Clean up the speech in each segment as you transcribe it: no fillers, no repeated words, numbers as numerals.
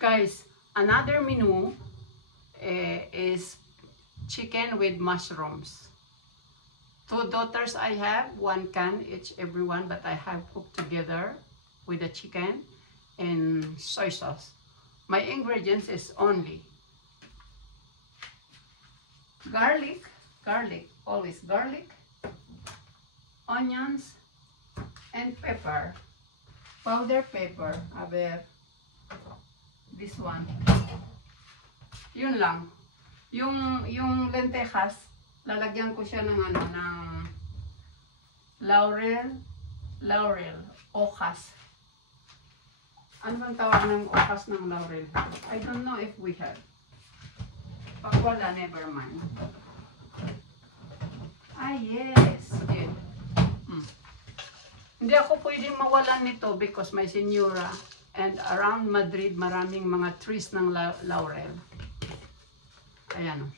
Guys, another menu is chicken with mushrooms. 2 daughters I have, 1 can each everyone, but I have cooked together with the chicken and soy sauce. My ingredients is only garlic, always garlic, onions, and pepper, powder pepper. A ver, this one. Yun lang. Yung lentejas, lalagyan ko siya ng ano, ng laurel, okas. Ano bang tawag ng okas ng laurel? I don't know if we have. Pag wala, never mind. Ah, yes. Good. Hindi ako pwedeng mawalan nito because my senyora and around Madrid, maraming mga trees ng laurel. Ayan o.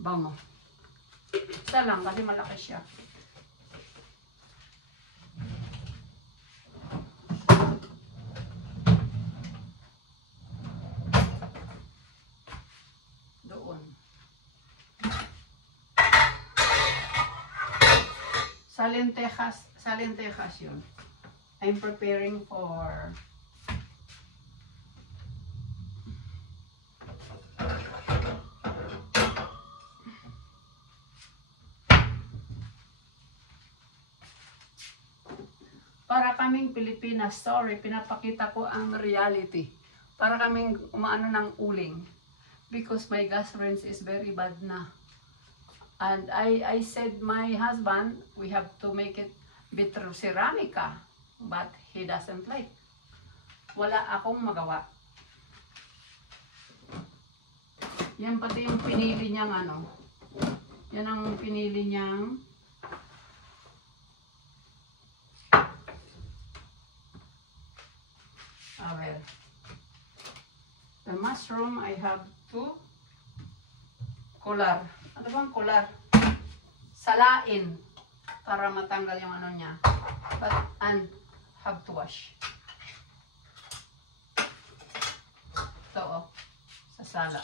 Bango. Isa lang kasi malaki siya. Doon. Sa lentejas yun. I'm preparing for para kaming Pilipinas, sorry, pinapakita ko ang reality. Para kaming umaano ng uling. Because my gas range is very bad na. And I said my husband, we have to make it vitroceramica. But he doesn't like. Wala akong magawa. Yan pati yung pinili niyang ano. Yan ang pinili niyang well, the mushroom I have to kular. Ano bang kular? Salain para matanggal yung ano niya. And have to wash. Ito oh, sa sala.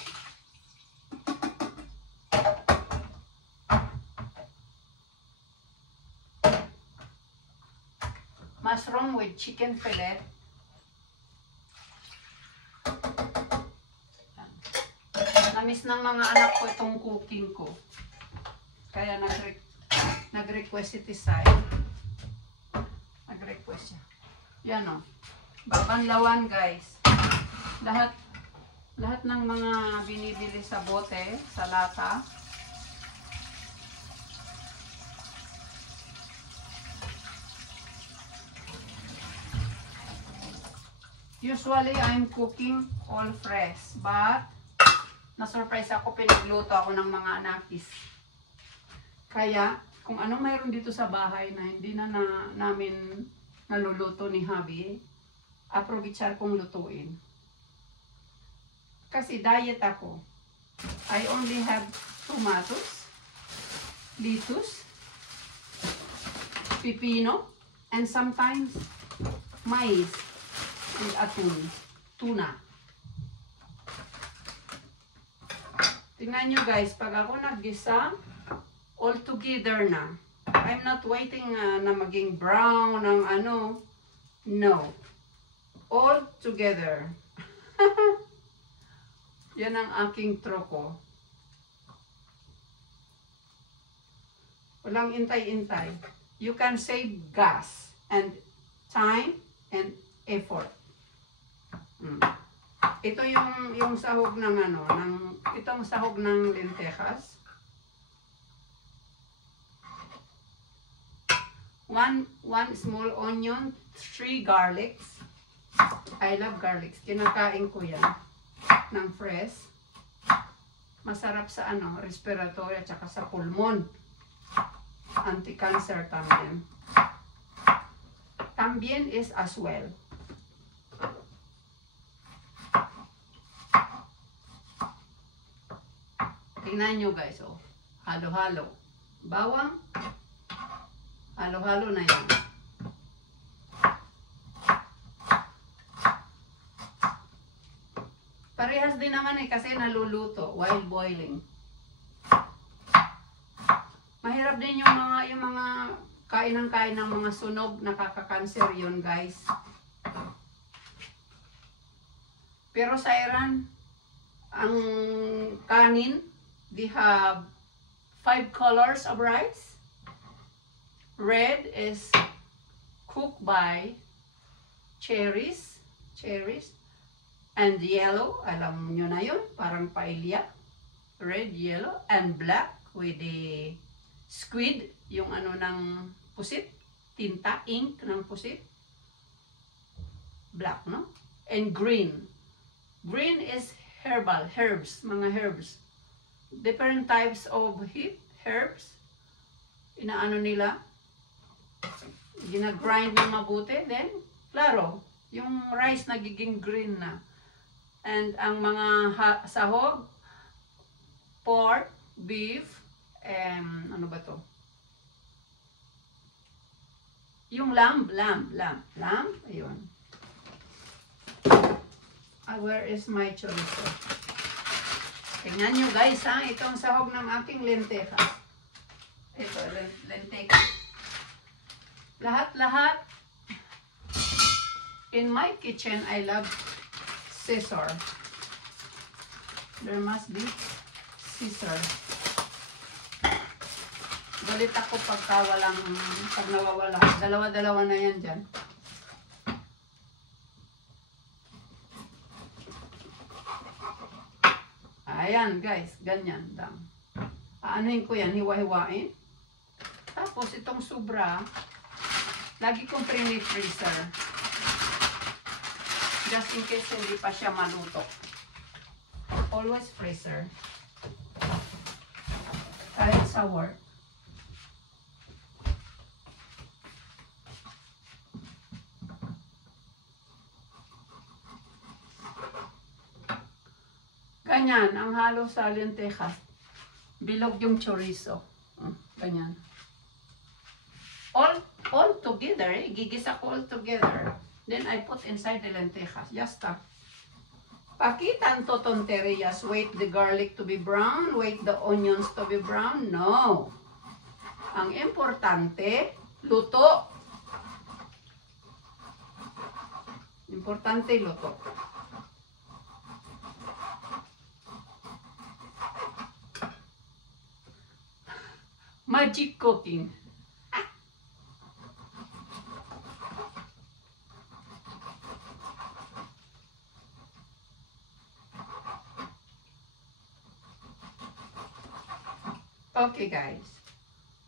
Mushroom with chicken fillet. Namiss ng mga anak ko itong cooking ko. Kaya nag-request si Tisay. Nag-request siya. Yan o. Babanlawan guys. Lahat ng mga binibili sa bote, sa lata. Usually, I'm cooking all fresh. But, na-surprise ako, pinagluto ako ng mga anakis. Kaya, kung anong mayroon dito sa bahay na hindi na namin naluluto ni Habi, aprovechar kong lutuin. Kasi diet ako. I only have tomatoes, lettuce, pipino, and sometimes mais and tuna. Tingnan nyo guys, pag ako naggisa, all together na. I'm not waiting na maging brown ng ano. No. All together. Yan ang aking troko. Walang intay-intay. You can save gas and time and effort. Ito yung sahog ng ano, itong sahog ng lentejas. One small onion, 3 garlics. I love garlics. Kinakain ko yan ng fresh. Masarap sa ano, respiratory at saka sa pulmon. Anti-cancer también. También is as well. Tingnan nyo guys, oh. Halo-halo. Bawang. Halo-halo na yan. Parehas din naman eh kasi naluluto while boiling. Mahirap din yung mga kain ng mga sunog, nakaka-cancer yun, guys. Pero sa Iran, ang kanin, they have 5 colors of rice. Red is cooked by cherries, and yellow, alam nyo na yun, parang paella. Red, yellow, and black with the squid, yung ano ng pusit, tinta, ink ng pusit. Black, no? And green. Green is herbal, herbs, mga herbs. Different types of herbs. Inaano nila, ginagrind ng mabuti, then, klaro, yung rice nagiging green na. And ang mga sahog, pork, beef, ano ba to? Yung lamb, ayun. Where is my chorizo? Tingnan nyo guys ha, itong sahog ng aking lenteja. Ito, lenteja. Lahat. In my kitchen, I love Caesar. There must be Caesar. Galit ako pag nawawala. Dalawa-dalawa na yan dyan. Ayan guys, ganyan lang. Aanohin ko yan, hiwa-hiwain. Tapos itong sobra, lagi kong freezer. Just in case hindi pa siya maluto. Always freezer. Kahit sour. Ganyan, ang halo sa lentejas. Bilog yung chorizo. Ganyan. All together, gigisa ko all together. Then I put inside the lentejas. Just pakitan to tonterias. Wait the garlic to be brown. Wait the onions to be brown. No. Ang importante, luto. Importante, luto. Magic cooking. Okay guys,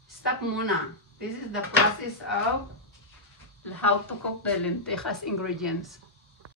stop muna. This is the process of how to cook the lentejas ingredients.